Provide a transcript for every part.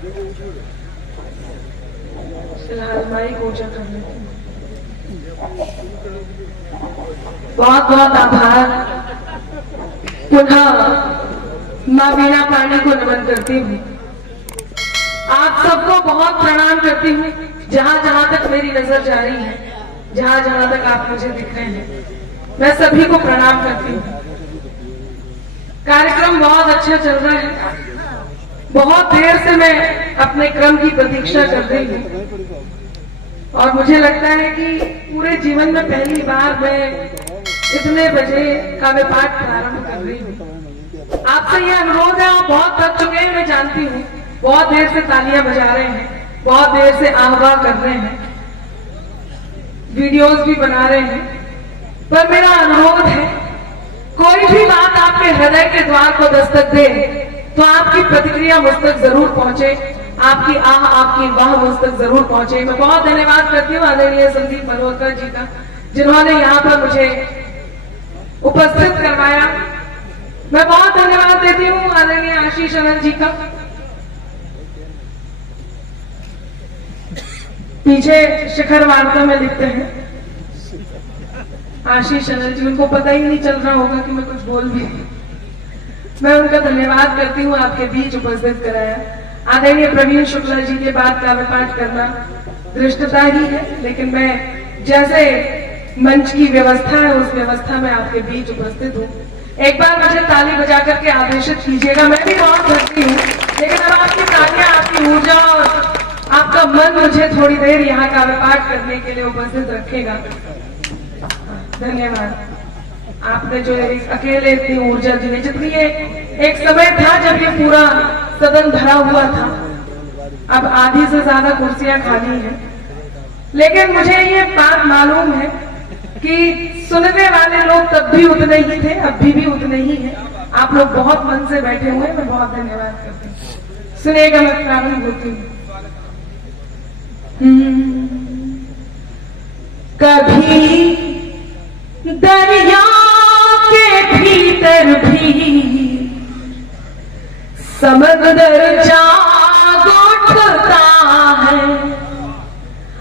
फिलहाल माई को ऊंचा कर लेते हैं। बहुत बहुत आभार। पुनः माँ वीणा पांडे को नमन करती हूँ। आप सबको बहुत प्रणाम करती हूँ। जहां जहां तक मेरी नजर जा रही है, जहां जहां तक आप मुझे दिख रहे हैं, मैं सभी को प्रणाम करती हूँ। कार्यक्रम बहुत अच्छा चल रहा है। बहुत देर से मैं अपने क्रम की प्रतीक्षा कर रही हूँ और मुझे लगता है कि पूरे जीवन में पहली बार मैं इतने बजे काव्य पाठ प्रारंभ कर रही हूँ। आपसे यह अनुरोध है, आप बहुत थक चुके हैं, मैं जानती हूँ। बहुत देर से तालियां बजा रहे हैं, बहुत देर से आह्वान कर रहे हैं, वीडियोस भी बना रहे हैं, पर मेरा अनुरोध है, कोई भी बात आपके हृदय के द्वार को दस्तक दे तो आपकी प्रतिक्रिया मुझ तक जरूर पहुंचे, आपकी आह, आपकी वाह मुझ तक जरूर पहुंचे। मैं बहुत धन्यवाद करती हूँ आदरणीय संदीप मल्होत्रा जी का, जिन्होंने यहाँ पर मुझे उपस्थित करवाया। मैं बहुत धन्यवाद देती हूँ आदरणीय आशीष अनंत जी का। पीछे शिखर वार्ता में लिखते हैं आशीष अनंत जी, उनको पता ही नहीं चल रहा होगा कि मैं कुछ बोल भी। मैं उनका धन्यवाद करती हूँ, आपके बीच उपस्थित कराया। आदरणीय प्रवीण शुक्ला जी के बाद काव्य पाठ करना दृष्टता ही है, लेकिन मैं जैसे मंच की व्यवस्था है उस व्यवस्था में आपके बीच उपस्थित हूँ। एक बार मुझे ताली बजा करके आदेशित कीजिएगा। मैं भी बहुत थकती हूँ, लेकिन अब आपकी तालियां, आपकी ऊर्जा और आपका मन मुझे थोड़ी देर यहाँ काव्य पाठ करने के लिए उपस्थित रखेगा। धन्यवाद। आपने जो एक अकेले इतनी ऊर्जा दी है, जितनी एक समय था जब ये पूरा सदन भरा हुआ था, अब आधी से ज्यादा कुर्सियां खाली हैं। लेकिन मुझे ये बात मालूम है कि सुनने वाले लोग तब भी उतने ही थे, अभी भी उतने ही हैं। आप लोग बहुत मन से बैठे हुए हैं, मैं बहुत धन्यवाद करती हूँ। सुनिएगा, मैं प्रारंभ होती हूँ। कभी दरिया के भीतर भी समंदर जाग उठता है।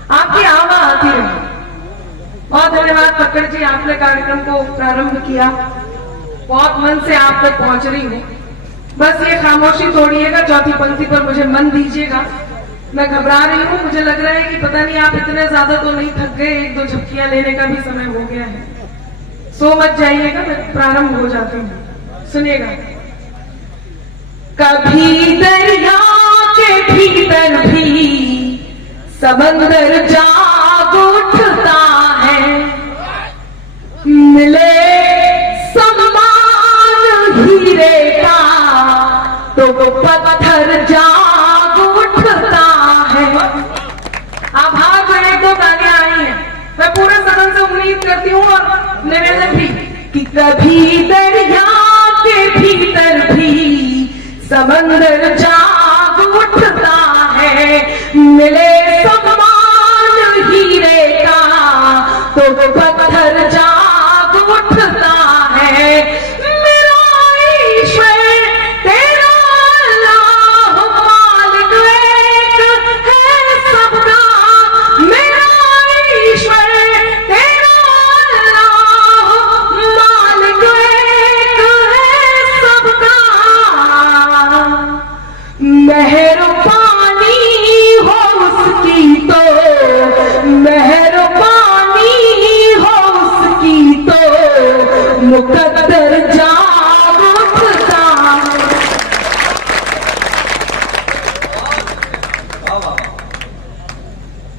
आपकी आवाज आती है। बहुत धन्यवाद पकड़ जी, आपने कार्यक्रम को प्रारंभ किया। बहुत मन से आप तक पहुंच रही हूँ। बस ये खामोशी तोड़िएगा, चौथी पंक्ति पर मुझे मन दीजिएगा। मैं घबरा रही हूँ, मुझे लग रहा है कि पता नहीं आप इतने ज्यादा तो नहीं थक गए, एक दो झपकियां लेने का भी समय हो गया है। सो मत जाइएगा, मैं प्रारंभ हो जाती हूँ। सुनिएगा। कभी दरिया के भीतर भी समंदर जाग उठता है, मिले सम्मान हीरे का तो वो पत्थर जाग उठता है। आभार को एक दो गालियां आई हैं। मैं पूरे सदन से उम्मीद करती हूँ और निवेदन भी कि कभी दरिया के भीतर भी समंदर जाग उठता है, मिले सम्मान हीरे का तो पत्थर जाग उठता है। मेरा ईश्वर तेरा अल्लाह मालिक एक है सबका। मेरा ईश्वर तेरा अल्लाह मालिक एक है सबका। मेहरबानी हो उसकी तो, मेहरबानी हो उसकी तो मुकद्दर जाग उठता।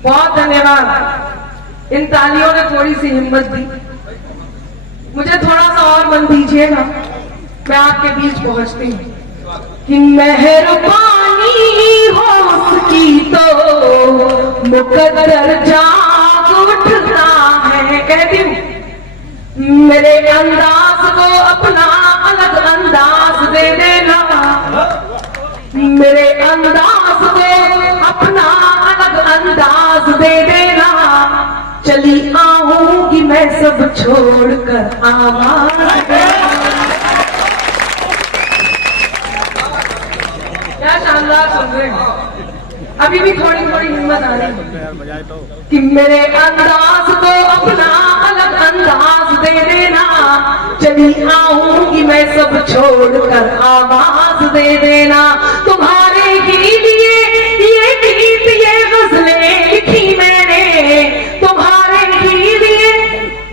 बहुत धन्यवाद। इन तालियों ने थोड़ी सी हिम्मत दी। मुझे थोड़ा सा और मन दीजिएगा, मैं आपके बीच पहुंचती हूँ। कि मेहरबानी हो उसकी तो मुकद्दर जाग उठता है। कहती हूँ मेरे अंदाज को अपना अलग अंदाज दे देना, मेरे अंदाज को अपना अलग अंदाज दे देना। चली आऊंगी मैं सब छोड़कर आवाज। क्या शानदार सुन रहे हैं। अभी भी थोड़ी थोड़ी हिम्मत आ रही कि मेरे अंदाज को अपना अलग अंदाज दे देना, चली आऊंगी मैं सब छोड़कर आवाज दे देना। तुम्हारे ही लिए ये गीत ये गजलें लिखी मैंने, तुम्हारे ही लिए,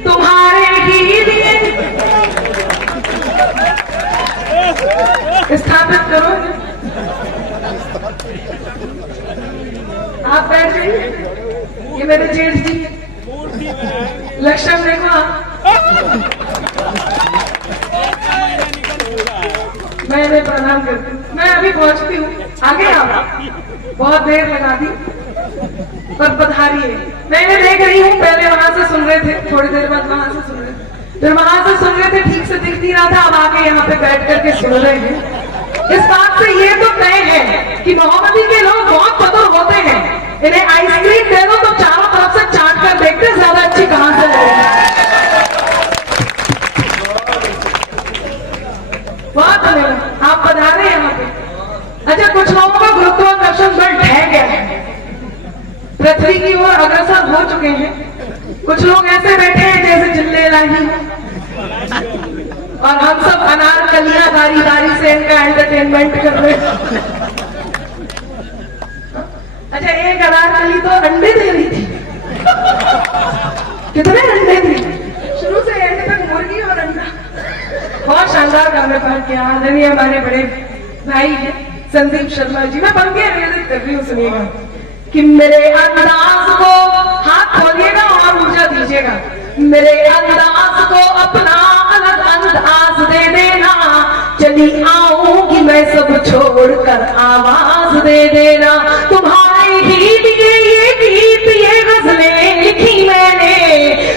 तुम्हारे ही लिए। स्थापित करो, आप बैठ जाइए। ये मेरे जेठ जी लक्ष्मण देखो आप, मैं इन्हें प्रणाम करती हूँ। मैं अभी पहुंचती हूँ, आगे आप बहुत देर लगा दी पर पधारिए। मैं इन्हें देख रही हूँ, पहले वहां से सुन रहे थे, थोड़ी देर बाद वहां से सुन रहे थे, फिर वहां से सुन रहे थे, ठीक से दिख नहीं रहा था, अब आके यहाँ पे बैठ करके सुन रहे हैं। इस बात से ये तो तय है कि मोहम्मदी के लोग बहुत चतुर होते हैं। इन्हें आइसक्रीम दे दो तो चारों तरफ से चाट कर देखते ज्यादा अच्छी कहां से लगेगी। बहुत धन्यवाद, आप पधारे यहाँ पे। अच्छा, कुछ लोगों का गुरुत्वाकर्षण बल ढह गया है, पृथ्वी की ओर अग्रसर हो चुके हैं। कुछ लोग ऐसे बैठे हैं जैसे चिल्ले लाही, और हम सब अनारकलियां बारी बारी से इनका एंटरटेनमेंट कर रहे हैं। अच्छा, एक अनारकली तो अंडे दे रही थी। कितने अंडे थे, शुरू से एंड तक मुर्गी और अंडा। बहुत शानदार काम है किया आदरणीय हमारे बड़े भाई संदीप शर्मा जी। मैं पंक्तियां निवेदित कर रही हूँ, सुनिएगा कि मेरे अंदाज को, हाथ खोलिएगा और ऊर्जा दीजिएगा, मेरे अंदाज को अपना अलग अंदाज दे देना, चली आऊंगी मैं सब छोड़कर आवाज दे देना। तुम्हारे ही लिए ये गीत ये गजलें लिखी मैंने,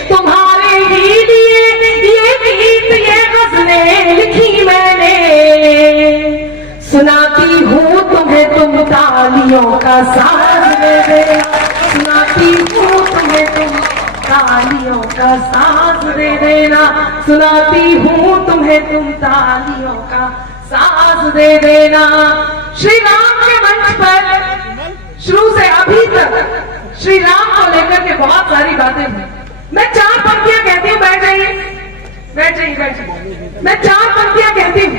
तुम्हारे ही लिए ये गीत ये गजलें लिखी मैंने, सुनाती हूँ तुम्हें तुम तालियों का साज दे देना, सुनाती हूँ तुम्हें तुम तालियों का साज दे देना, सुनाती हूँ तुम्हें तुम तालियों का साज दे देना। श्री राम के मंच पर शुरू से अभी तक श्री राम को लेकर के बहुत सारी बातें हुई। मैं 4 पंक्तियां कहती हूँ, बैठ जाइए, बैठ जाइए, बैठ जाइए। मैं 4 पंक्तियां कहती हूँ,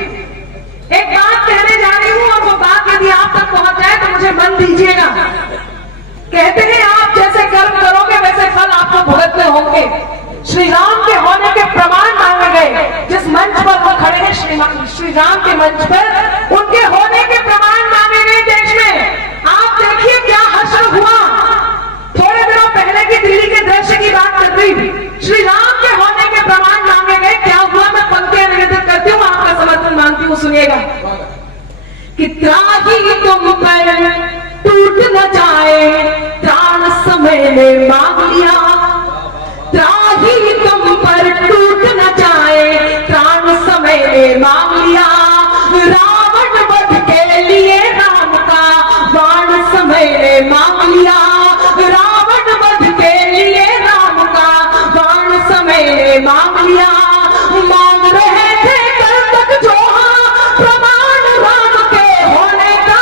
एक बात कहने जा रही हूँ और वो बात यदि आप तक पहुंच जाए तो मुझे मन दीजिएगा। कहते हैं आप जैसे कर्म करोगे वैसे फल आपको भुगतने होंगे। श्री राम के होने के प्रमाण मांगे गए, जिस मंच पर वो खड़े हैं श्री राम के मंच पर, उनके होने के प्रमाण मांगे गए देश में। आप देखिए क्या हश्र हुआ। थोड़े दिनों पहले की दिल्ली के दृश्य की बात कर रही थी, श्री राम के होने के प्रमाण मांगे गए, क्या हुआ। मैं पंक्तियां निवेदित करती हूँ, आपका समर्थन मांगती हूँ, सुनिएगा कि त्राही तुम पर टूट न जाए, त्राण समय ने मांग लिया, त्राही तुम पर टूट न जाए, त्राण समय ने मांग लिया, रावण वध के लिए राम का बाण समय ने मांग लिया, रावण वध के लिए राम का बाण समय ने मांग लिया। मांग रहे थे कल तक जो प्रमाण राम के होने का,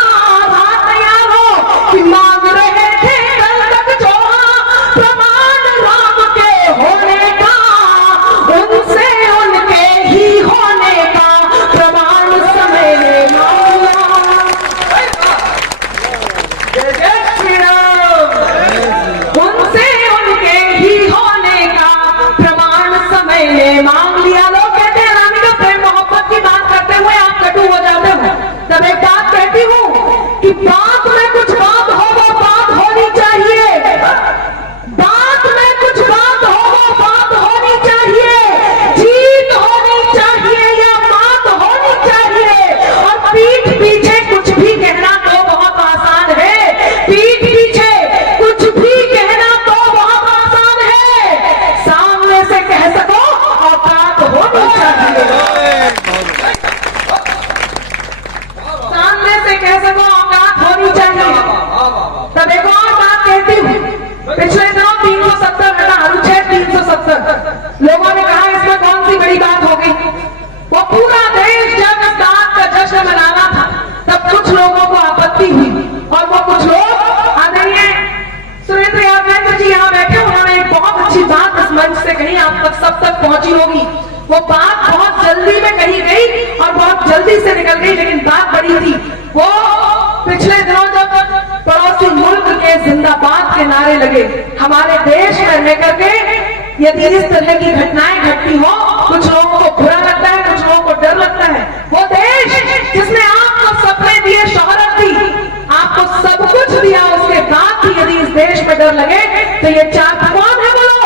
तैयार हो कि मांग रहे थे कल तक जो प्रमाण राम के होने का, उनसे उनके ही होने का प्रमाण समय ने मांग लिया। जय जय श्री राम। उनसे उनके ही होने का प्रमाण समय ने मांग लिया। लोग कहते हैं रानी का प्रेम मोहब्बत की बात करते हुए आप कटु हो जाते हो, तब एक बात कहती हूँ कि बात में कुछ बात हो, वो बात होनी चाहिए। बात में कुछ बात हो, वो बात होनी चाहिए। जीत होनी चाहिए या बात होनी चाहिए। और पीठ पीछे कुछ भी कहना तो बहुत आसान है, पीठ पीछे कुछ भी कहना तो बहुत आसान है, सामने से कह सको औकात होनी चाहिए। सामने से कह सको औकात होनी पिछले दिनों जब पड़ोसी मुल्क के जिंदाबाद के नारे लगे हमारे देश में रह करके, यदि इस तरह की घटनाएं घटती हो, कुछ लोगों को बुरा लगता है, कुछ लोगों को डर लगता है। वो देश जिसने आपको सपने दिए, शोहरत दी, आपको सब कुछ दिया, उसके बाद भी यदि इस देश में डर लगे तो ये चार कौन है बोलो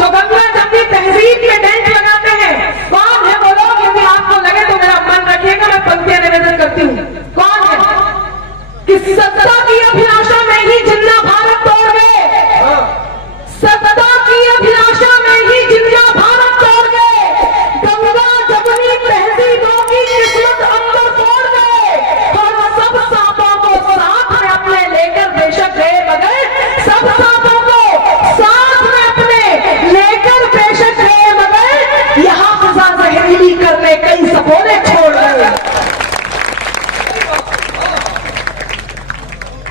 जो गंगा जमनी तहजीब में डेंट लगाते हैं? कौन है बोलो? यदि आपको लगे तो मेरा मन रखिएगा, मैं पंक्तियां निवेदन करती हूँ। कौन है कि सत्ता की अभिलाषा में ही जिन्ना भारत तोड़ गए, सत्ता की अभिलाषा में ही जिन्ना भारत तोड़ गए, गंगा जमनी तहजीबों की किस्मत अंदर तोड़ गए, और सब सांपों को साथ में अपने लेकर बेशक गए, मगर सब सांपों को साथ में अपने लेकर बेशक गए, मगर यहाँ फिजा जहरीली करने कई सपोरे छोड़ गए।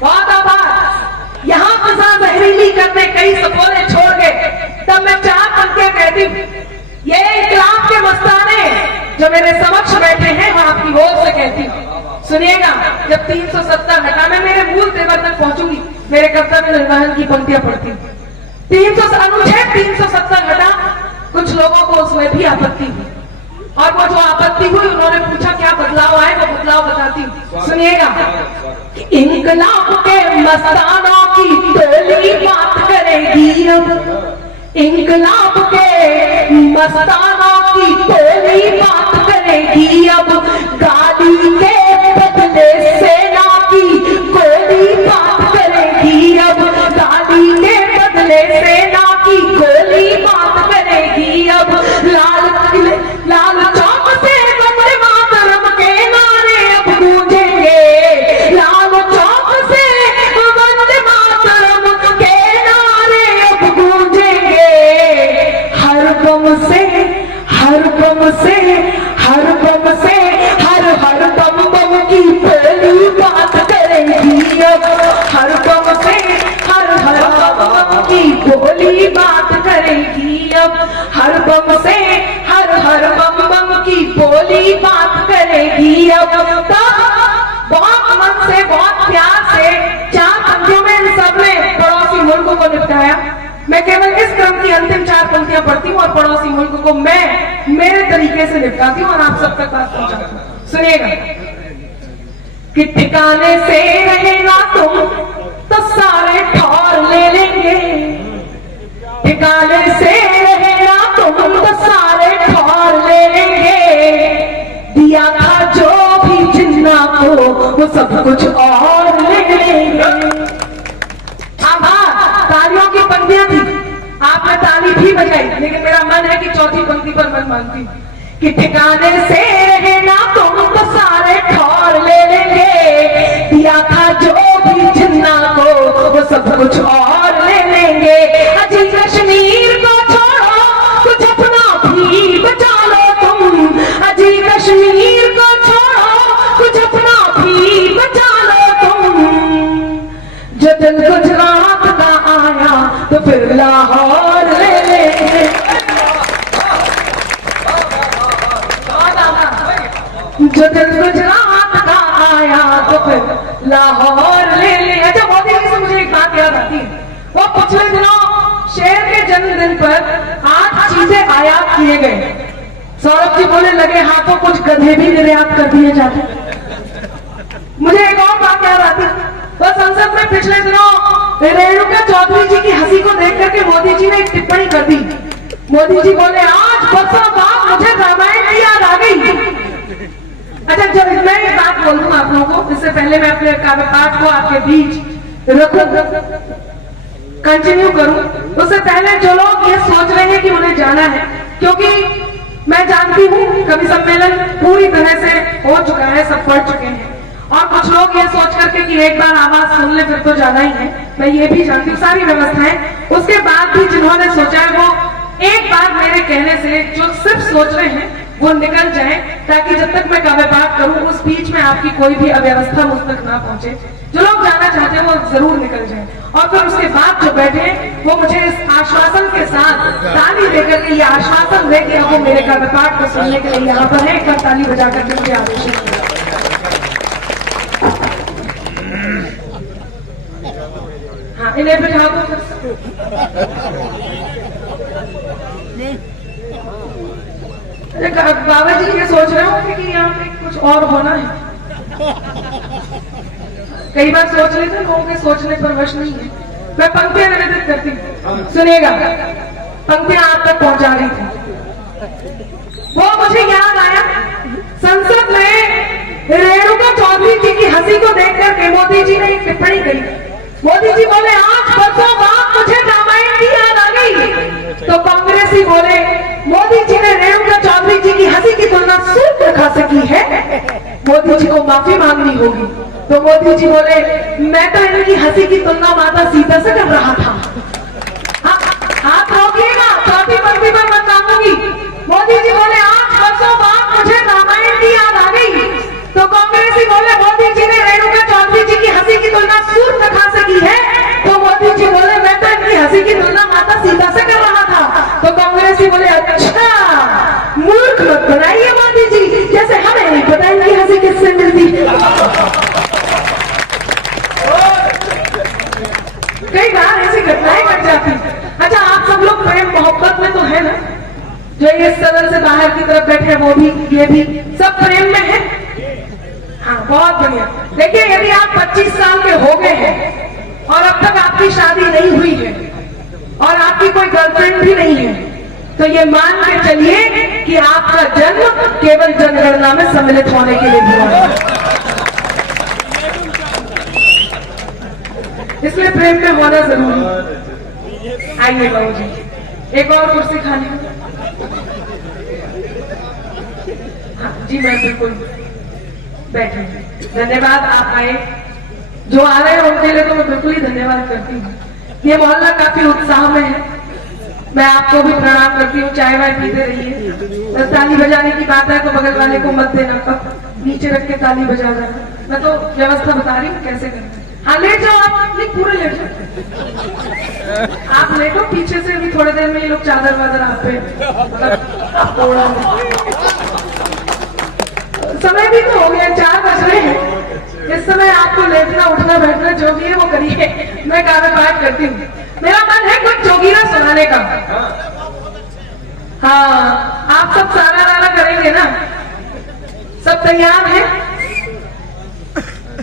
बहुत आभार। यहाँ फिजा जहरीली करने कई सपोरे छोड़ गए। तब मैं चार पंक्तियां कहती हूँ। ये इनकलाब के मस्ताने जो मेरे समक्ष बैठे हैं, वो आपकी ओर से कहती हूँ, सुनिएगा। जब 370 हटा, मैं मेरे मूल तेवर तक पहुंचूंगी, मेरे कर्तव्य निर्वहन की पंक्तियां पढ़ती हूँ। 300 अनुच्छेद 370 हटा, कुछ लोगों को उसमें भी आपत्ति हुई, और वो जो आपत्ति हुई, उन्होंने पूछा क्या बदलाव आए, वो बदलाव बताती हूँ, सुनिएगा। इनकलाब के मस्तानों की टोली बात करेगी अब, इनकलाब के मस्तानों की टोली बात करेगी अब, गाली के बदले सेना की गोली बात करेगी अब, गाली के बदले सेना की गोली बात करेगी अब, लाल चौक से वंदे मातरम के नारे अब गूंजेंगे, लाल चौक से वंदे मातरम के नारे अब गूंजेंगे, हर बम से हर बम से हर बम से हर बम बम की पहली बात करेगी अब, हर बम से हर बम की बोली बात करेगी अब, हर बम से हर बम बम की बोली बात करेगी अब। बहुत मन से, बहुत प्यार से चार पंक्तियों में इन सबने पड़ोसी मुल्कों को निपटाया। मैं केवल इस क्रम की अंतिम चार पंक्तियां पढ़ती हूँ और पड़ोसी मुल्क को मैं मेरे तरीके से निपटाती हूँ और आप सब तक बात पहुंचाती हूँ। सुनिएगा कि ठिकाने से रहेगा तुम तो सारे ठौर ले लेंगे, ठिकाने से रहेगा तुम तो सारे ठौर ले लेंगे, दिया था जो भी जिन्ना को वो सब कुछ और ले लेंगे। आभार। तालियों की पंक्तियां थी, आपने ताली भी बजाई, लेकिन मेरा मन है कि चौथी पंक्ति पर मन मानती कि ठिकाने से रहना तुम तो सारे ठौर ले लेंगे, दिया था जो भी जिन्ना को वो सब कुछ और ले लेंगे, अजी कश्मीर को छोड़ो कुछ अपना भी बचा लो तुम, अजी कश्मीर को छोड़ो कुछ अपना भी बचा लो तुम, जो दिल गुजरात का आया तो फिर लाहौर ले लेंगे, जो दिल गुजरात का आया तो फिर लाहौर ले लेंगे। अच्छा, मोदी जी से मुझे एक बात याद आती है, वो पिछले दिनों शेर के जन्मदिन पर 8 चीजें आयात किए गए। सौरभ जी बोले लगे हाथों कुछ गधे भी निर्यात कर दिए जाते। मुझे एक और बात याद आती, वो संसद में पिछले दिनों रेणुका चौधरी जी की हंसी को देख करके मोदी जी ने एक टिप्पणी कर दी। मोदी जी बोले आज बरसों बाद मुझे रामायण की याद आ गई। अच्छा, जब मैं एक बात बोल दूं आप लोगों को, इससे पहले मैं अपने काव्य पाठ को आपके बीच रखूं, कंटिन्यू करूं, उससे पहले जो लोग ये सोच रहे हैं कि उन्हें जाना है, क्योंकि मैं जानती हूं कवि सम्मेलन पूरी तरह से हो चुका है, सब पढ़ चुके हैं, और कुछ लोग ये सोच करके कि एक बार आवाज सुन ले फिर तो जाना ही है, मैं ये भी जानती हूँ सारी व्यवस्थाएं, उसके बाद भी जिन्होंने सोचा है वो एक बार मेरे कहने से जो सिर्फ सोच रहे हैं वो निकल जाए, ताकि जब तक मैं काव्य पाठ करूं उस बीच में आपकी कोई भी अव्यवस्था मुझ तक ना पहुंचे। जो लोग जाना चाहते हैं वो जरूर निकल जाए, और फिर उसके बाद जो बैठे वो मुझे इस आश्वासन के साथ ताली देकर के ये आश्वासन दे कि अब वो मेरे काव्य पाठ को सुनने के लिए यहाँ पर है। एक बार ताली बजा करके मुझे आदेश हाँ, इन्हें बिठा दो फिर से। अरे बाबा जी ये सोच रहे हो कि यहाँ पे कुछ और होना है। कई बार सोच लेते हैं, लोगों के सोचने पर वश नहीं है। मैं पंक्तियां निवेदित करती हूँ, सुनिएगा। पंक्तियां आप तक पहुंचा रही थी। वो मुझे याद आया, संसद में रेणुका चौधरी जी की हंसी को देखकर के मोदी जी ने एक टिप्पणी करी। मोदी जी बोले, आज बरसों बाद मुझे रामायण की याद आ गई। तो कांग्रेसी बोले, मोदी जी ने रेणुका चौधरी जी की हंसी की तुलना सूर्यप्रखा से की है, मोदी जी को माफी मांगनी होगी। तो मोदी जी बोले, मैं तो इनकी हंसी की तुलना माता सीता से कर रहा था। हाथ रोकिएगा, चौथी पंक्ति पर मैं काटूंगी। मोदी जी बोले, आज बरसों बाद मुझे रामायण की याद आ गई। तो कांग्रेसी बोले, मोदी जी ने रेणुका चौधरी जी की हंसी की तुलना सूर्यप्रखा से की है। तो मोदी जी बोले, मैं तो इनकी हंसी की तुलना माता सीता से कर रहा था। तो कांग्रेसी बोले, अच्छा मूर्ख मत बनाइए मोदी जी, जैसे हमें नहीं पता इनकी हंसी किससे मिलती। कई बार ऐसी घटनाएं घट जाती। अच्छा, आप सब लोग प्रेम मोहब्बत में तो है ना, जो इस सदन से बाहर की तरफ बैठे वो भी, ये भी सब प्रेम में है। हाँ, बहुत बढ़िया। देखिए, यदि आप 25 साल के हो गए हैं और अब तक आपकी शादी नहीं हुई है और आपकी कोई गर्लफ्रेंड भी नहीं है, तो ये मान के चलिए कि आपका जन्म केवल जनगणना में सम्मिलित होने के लिए हुआ है। इसलिए प्रेम में होना जरूरी है। आइए बाबू जी, एक और कुर्सी खाली। हाँ जी, मैं बिल्कुल बैठे। धन्यवाद, आप आए। जो आ रहे हैं उनके लिए तो मैं बिल्कुल ही धन्यवाद करती हूँ। ये मोहल्ला काफी उत्साह में है। मैं आपको भी प्रणाम करती हूँ। चाय वाय पीते रहिए। ताली बजाने की बात है तो बगल वाले को मत देना, कब नीचे रख के ताली बजा देना। मैं तो व्यवस्था बता रही हूँ कैसे करना है। हाँ, लेट जाओ आप, नहीं पूरे लेट जाओ। आप लेटो, पीछे से भी थोड़ी देर में ये लोग चादर वादर आप पे समय भी तो हो गया, 4 बज रहे हैं। इस समय आपको लेटना उठना बैठना जो भी है वो करिए। मैं काव्य पाठ करती हूँ। मेरा मन है कुछ जोगीरा सुनाने का। हाँ, आप सब सारा रारा करेंगे ना? सब तैयार है?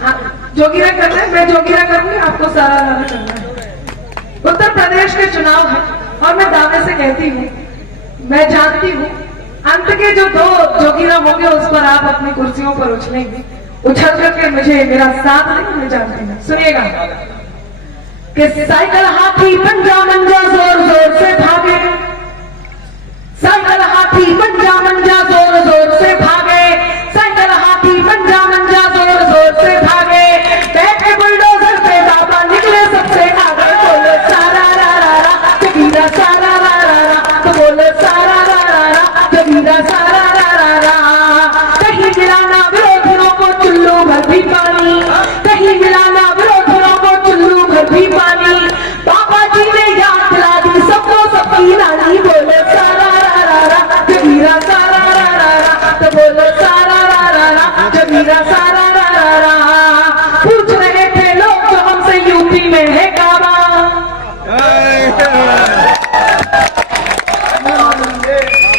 हाँ, जोगीरा करना है, मैं जोगीरा करूंगी, आपको सारा रारा करना है। उत्तर प्रदेश के चुनाव है और मैं दावे से कहती हूँ, मैं जानती हूँ अंत के जो 2 जोगीरा होंगे उस पर आप अपनी कुर्सियों पर उछलेंगे। उछल करके मुझे मेरा साथ नहीं, मैं जानती हूँ। सुनिएगा कि साइकिल हाथी पंजा मंजा जोर जोर से भागे, साइकिल हाथी पंजा मंजा जोर जोर से भागे, साइकिल हाथी पंजा मंजा जोर जोर से भागे, बैठे बुलडोजर पे बाबा निकले सबसे आगे। बोले सारा रा रा रा जगीरा, सारा रा रा रा, तो बोले सारा रा रा रा जगीरा, सारा रा रा रा। कहीं मिलाना विरोधियों को चुल्लू भर भी पानी, कहीं मिलाना विरोधियों को चुल्लू भर भी पानी। बाबा जी ने याद दिला दी सबको सबकी रानी। बोले सारा रा रा रा जगीरा, सारा रा रा रा, तो बोले सारा रा रा रा जगीरा, सारा रा रा रा। पूछ रहे थे लोग जो हमसे यूपी में है काबा,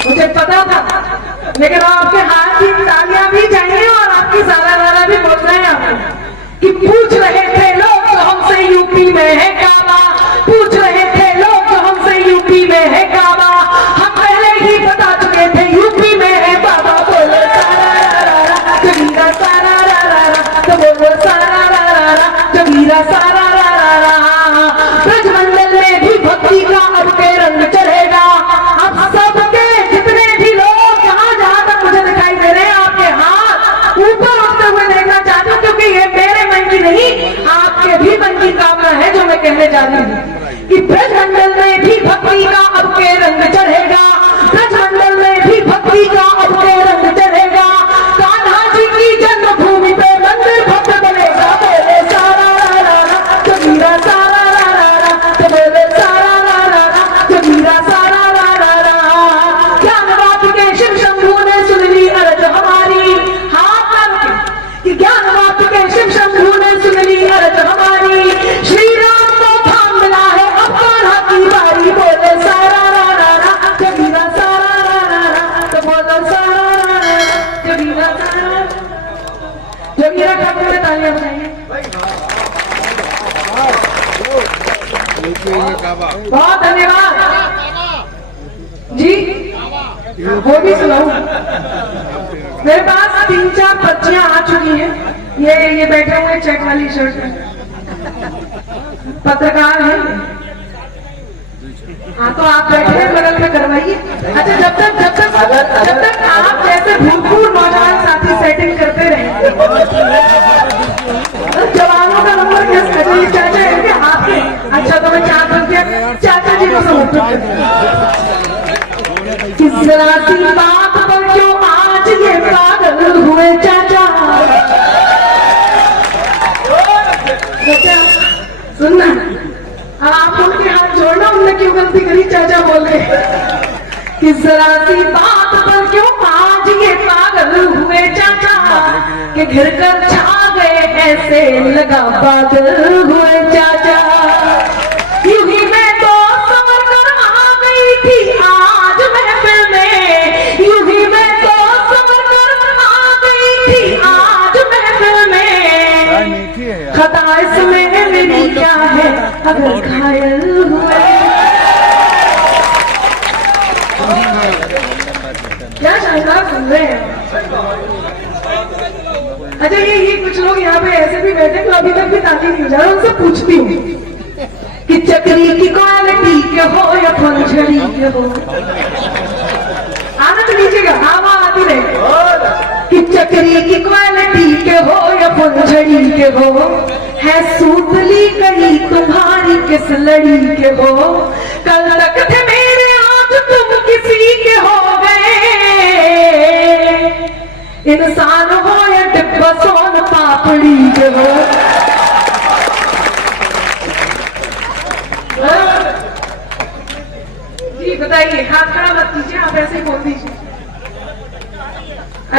मुझे पता था, लेकिन आपके हाथ की तालियां भी चाहिए और आपकी सारा रारा भी बोल रहे हैं आपको कि पूछ रहे थे लोग जो हमसे यूपी में है काबा, पूछ रहे थे लोग जो हमसे यूपी में है काबा, हम पहले ही बता चुके थे यूपी में है बाबा। बोले सारा रारा जगीरा, सारा रारा, तो बोलो सारा रारा जगीरा, सारा रारा। ब्रजमंडल में भी भक्ति का अब के रंग चढ़ेगा। अब सबके जितने भी लोग जहां तक मुझे दिखाई दे रहे हैं, आपके हाथ ऊपर उठते हुए देखना चाहती हूँ, क्योंकि ये मेरे मन की नहीं, आपके भी मन की कामना है जो मैं कहने जा रही हूँ कि ब्रजमंडल में भी भक्ति का अब के रंग चढ़ेगा, ब्रजमंडल में भी भक्ति का अब के रंग चढ़ेगा। कान्हा जी की जन्मभूमि पे मंदिर भक्त बनेगा। बोले सारा रारा जगीरा, सारा रारा, तो बोले सारा रारा जगीरा, सारा रारा। ज्ञानवाद के शिव शंभू ने सुन ली अर्ज हमारी, हाथ मार कि ज्ञानवाद के शिव शंभू ने सुन ली अर्ज हमारी। श्री राम को बहुत धन्यवाद जी। वो भी सुनाऊं? मेरे पास 3-4 पर्चियां आ चुकी हैं। ये बैठे हुए चेक वाली शर्ट में पत्रकार हैं। हाँ तो आप बैठे हैं बगल में करवाइए। अच्छा जब तक आप जैसे भूतपूर्व नौजवान साथी सेटिंग करते रहे, जवानों का नंबर कैसे चाचा है क्या आपके? अच्छा तो मैं 4 बजे चाचा जी को समर्पित करती हूँ। किस तरह की बात पर क्यों आज ये पागल हुए चाचा? सुनना, अब आप उनके हाथ जोड़ना, उनने क्यों गलती करी चाचा बोल रहे। किस तरह की बात पर क्यों आज ये पागल हुए चाचा के घिर कर छा गए ऐसे लगा बादल हुए चाचा। यूं ही मैं तो समर कर आ गई थी आज महफिल में, यूं ही मैं तो समर कर आ गई थी आज महफिल में। खता इसमें मेरी क्या है अगर घायल हुए। क्या शानदार सुन रहे हैं। अच्छा ये कुछ लोग यहाँ पे ऐसे भी बैठे तो अभी तक भी ताली नहीं हो जा रहा। उनसे पूछती हूँ कि चक्री की क्वालिटी के हो या फुलझड़ी के हो। आना तो लीजिएगा, हवा आती रहे। कि चक्री की क्वालिटी के हो या फुलझड़ी के हो, है सूतली कहीं तुम्हारी किस लड़ी के हो। कल तक थे मेरे आज तुम किसी के हो गए। इंसान हो या डिब्बा सोन पापड़ी के हो। जी बताइए, हाथ खड़ा मत कीजिए, आप ऐसे ही बोल दीजिए।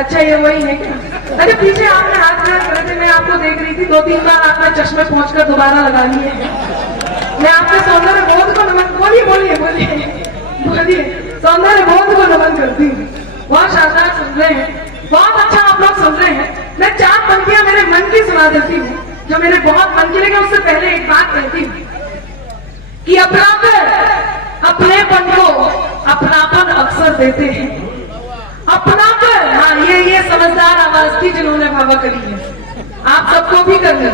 अच्छा ये वही है क्या? अच्छा पीछे आपने हाथ खड़ा करे थे, मैं आपको देख रही थी। 2-3 बार आपने चश्मे पहुंचकर दोबारा लगा लिए। मैं आपके सौंदर्य बोध को नमन, बोलिए सौंदर्य बोध को नमन करती हूँ। बहुत शानदार सुन रहे हैं, बहुत अच्छा आप लोग सुन रहे हैं। मैं 4 पंक्तियां मेरे मन की सुना देती हूँ जो मेरे बहुत मन की। लेकिन उससे पहले एक बात कहती हूँ कि अपनाकर अपनेपन को अपनापन अक्सर देते हैं। अपनाकर, हाँ ये समझदार आवाज थी जिन्होंने भावा करी है, आप सबको भी करनी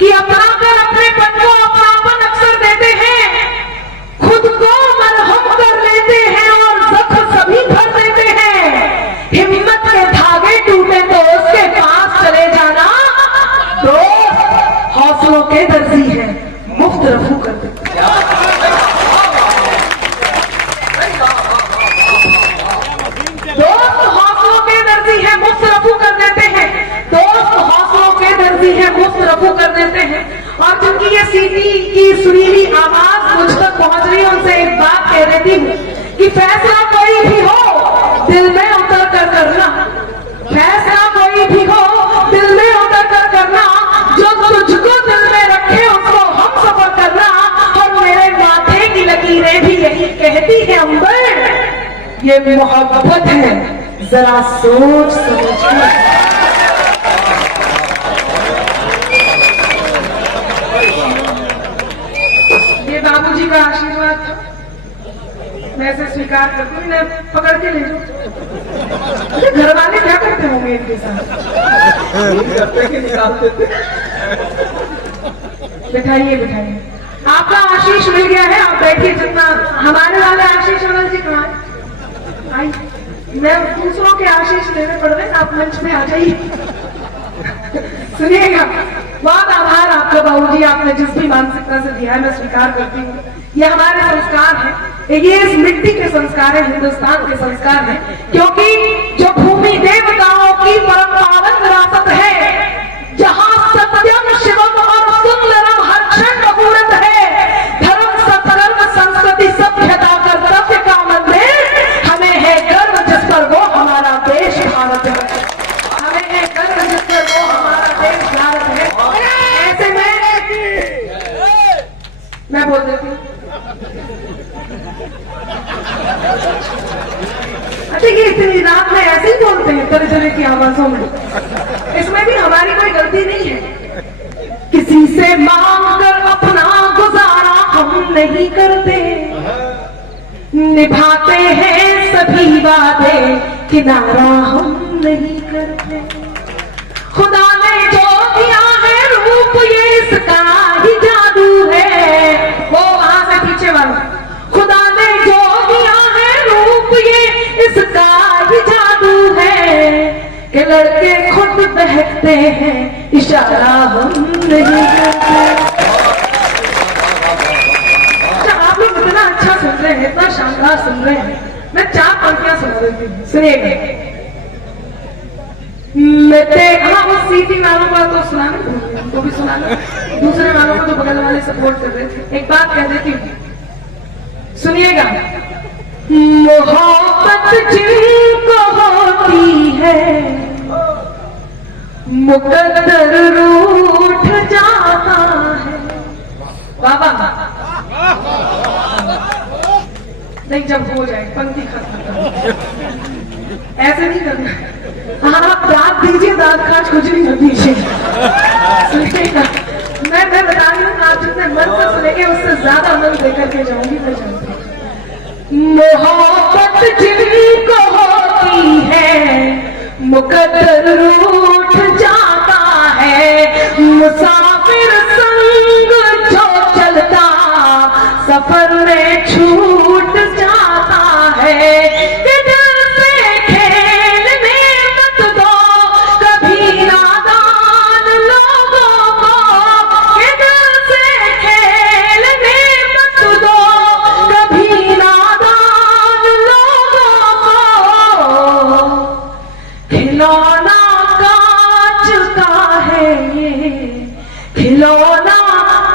कि अपनाकर अपनेपन को अपनापन अक्सर देते हैं। खुद को मरहम कर लेते हैं और जख्म सभी भर देते हैं। हिम्मत के धागे टूटे तो उसके पास चले जाना। दोस्त हौसलों के दर्जी है, मुफ्त रफू कर देते। दोस्त हौसलों के दर्जी है, मुफ्त रफू कर देते हैं। दोस्त हौसलों के दर्जी है, मुफ्त रफू कर देते हैं। और जिनकी ये सीटी की सुरीली आवाज मुझ तक पहुंच रही है, उनसे एक बात कह देती हूँ कि फैसला कोई भी हो दिल में उतर कर करना। फैसला कोई भी हो दिल में उतर कर करना। जो तुझको दिल में रखे उसको हम सफर करना। और मेरे माथे की लकीरें भी यही कहती है अंबर, ये मोहब्बत है जरा सोच समझ कर। ये बाबूजी का आशीर्वाद था, मैं इसे स्वीकार करती हूँ। इन्हें पकड़ के ले जाओ। घर वाले क्या करते होंगे इनके साथ? बिठाइए बिठाइए, आपका आशीष मिल गया है, आप बैठिए। जितना हमारे वाले आशीष अनल जी कहाँ है? आई, मैं दूसरों के आशीष लेने पड़ रहे हैं, आप मंच में आ जाइए। सुनिएगा, बहुत आभार आपका बाबूजी, आपने जिस भी मानसिकता से दिया है मैं स्वीकार करती हूँ। ये हमारे संस्कार है, ये इस मिट्टी के संस्कार है, हिंदुस्तान के संस्कार है। क्योंकि जो भूमि देवताओं की परम पावन विरासत है, जहाँ सत्यम शिवम और सुंदरम हर क्षण मुहूर्त है। धर्म सत्कर्म संस्कृति सभ्यता कर्तव्य का मंदिर, हमें है गर्व जिस पर वो हमारा देश भारत है। हमें है गर्व जिस पर वो हमारा देश भारत है। ऐसे में मैं बोल देती हूँ। अच्छा ये इतनी रात में ऐसे ही बोलते हैं तरह तरह की आवाजों में, इसमें भी हमारी कोई गलती नहीं है। किसी से मांग कर अपना गुजारा हम नहीं करते, निभाते हैं सभी वादे, किनारा हम नहीं करते। खुदा ने जो दिया है रूप ये इसका ही जादू है, वो वहां से पीछे वाला, खुदा ने जो दिया है रूप ये इसका ही जादू है, कि लड़के खुद बहकते हैं इशारा हम नहीं करते। आप लोग इतना अच्छा सुन रहे हैं, इतना शानदार सुन रहे हैं, मैं 4 पंक्तियां सुना देती हूँ, सुनिएगा। हाँ, वो सीटी वालों का तो सुनाना, वो भी सुनाना, दूसरे वालों को तो बगल वाले सपोर्ट कर रहे थे। एक बात कह देती हूँ, सुनिएगा। मोहब्बत जिनको होती है मुकद्दर रूठ जाता है। बाबा नहीं, जब हो जाए पंक्ति खत्म, ऐसे नहीं करना। हाँ, आप दाद दीजिए, दाद खाज कुछ नहीं दीजिए। सुनिएगा, मैं बता रही हूँ, आप जितने मन से सुनेंगे उससे ज्यादा मन देकर के जाऊंगी, मैं जानती हूँ। मोहब्बत जिनको होती है मुकद्दर रूठ जाता है, मुसाफिर संग जो चलता सफर में छूट जाता है। खिलौना कांच का है ये, खिलौना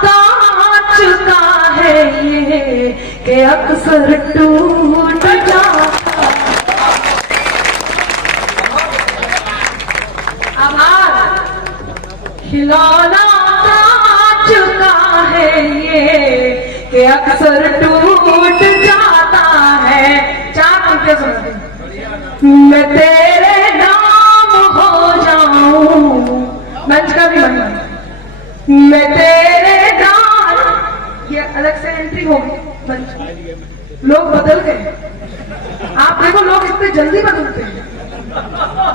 कांच का है ये, कि अक्सर टूट जाता। आभार। खिलौना कांच का है ये, कि अक्सर टूट जाता है। 4 पंक्तियां सुनाती हूं। मैं तेरे हो जाऊं, मंच का भी बनना, मैं तेरे नाम, ये अलग से एंट्री होगी मंच। लोग बदल गए, आप देखो लोग इतने जल्दी बदलते हैं।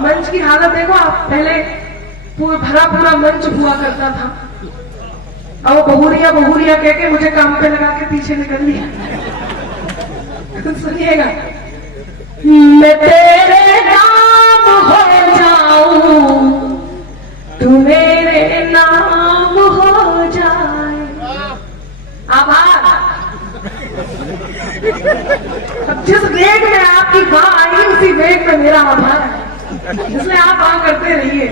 मंच की हालत देखो आप, पहले भरा पूरा मंच हुआ करता था, अब वो बहुरिया बहुरिया कह के मुझे काम पे लगा के पीछे निकल लिया। सुनिएगा। मैं तेरे नाम हो जाऊं, तू मेरे नाम हो जाए। आभार। अब जिस वेग में आपकी वाह आई उसी वेग में मेरा आभार है, इसलिए आप वाह करते रहिए।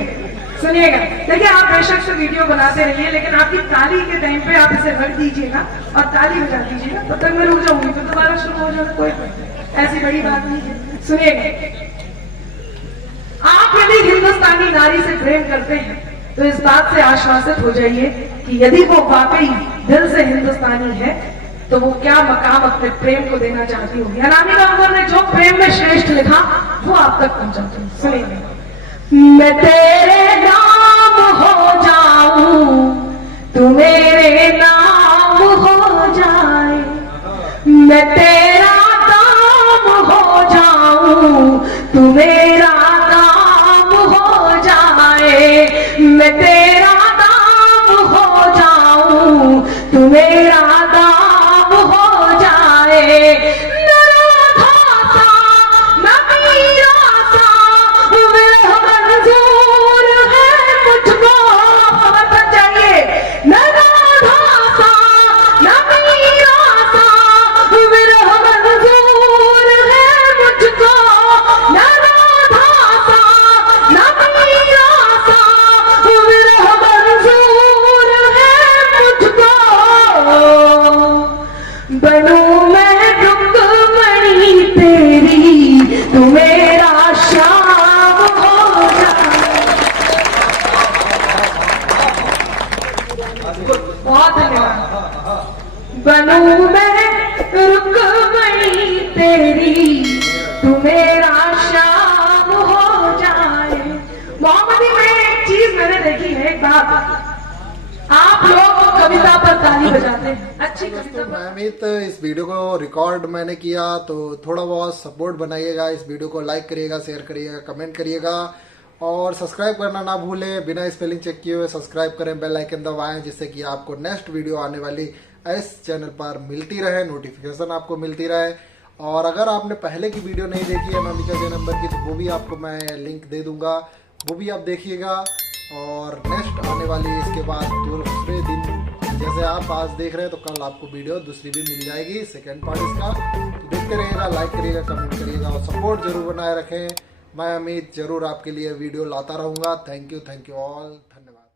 सुनिएगा, देखिए आप बेशक से वीडियो बनाते रहिए, लेकिन आपकी ताली के टाइम पे आप इसे रख दीजिएगा और ताली बजा दीजिएगा, तब तक मैं रुक जाऊंगी तो दोबारा शुरू हो जाएगा, कोई ऐसी बड़ी बात नहीं है। सुनिएगा, आप यदि हिंदुस्तानी नारी से प्रेम करते हैं तो इस बात से आश्वासित हो जाइए कि यदि वो वाकई दिल से हिंदुस्तानी है तो वो क्या मकाम अपने प्रेम को देना चाहती होगी। अनामिका उमर ने जो प्रेम में श्रेष्ठ लिखा वो आप तक पहुंचाती हूँ। सुनिए। मैं तेरे नाम हो जाऊं, तू मेरे नाम हो जाए, मैं तेरा नाम हो जाऊं, तू मेरा नाम हो जाए, मैं तेरा नाम हो जाऊं, तू मेरा नाम हो जाए। बहुत धन्यवाद। बनूं मैं रुकमणी तेरी, तू मेरा शाम हो जाए। मोहम्मदी में एक चीज मैंने देखी है, एक बात, आप लोग कविता पर ताली बजाते हैं, अच्छी कविता मैं अमित, इस वीडियो को रिकॉर्ड मैंने किया, तो थोड़ा बहुत सपोर्ट बनाइएगा, इस वीडियो को लाइक करिएगा, शेयर करिएगा, कमेंट करिएगा और सब्सक्राइब करना ना भूलें। बिना स्पेलिंग चेक किए हुए सब्सक्राइब करें, बेल आइकन दबाएं, जिससे कि आपको नेक्स्ट वीडियो आने वाली इस चैनल पर मिलती रहे, नोटिफिकेशन आपको मिलती रहे। और अगर आपने पहले की वीडियो नहीं देखी है अनामिका जय नंबर की, तो वो भी आपको मैं लिंक दे दूंगा, वो भी आप देखिएगा। और नेक्स्ट आने वाली इसके बाद दूसरे दिन, जैसे आप आज देख रहे हैं, तो कल आपको वीडियो दूसरी भी मिल जाएगी, सेकेंड पार्ट इसका। तो देखते रहिएगा, लाइक करिएगा, कमेंट करिएगा और सपोर्ट जरूर बनाए रखें। मैं अमित जरूर आपके लिए वीडियो लाता रहूँगा। थैंक यू ऑल, धन्यवाद।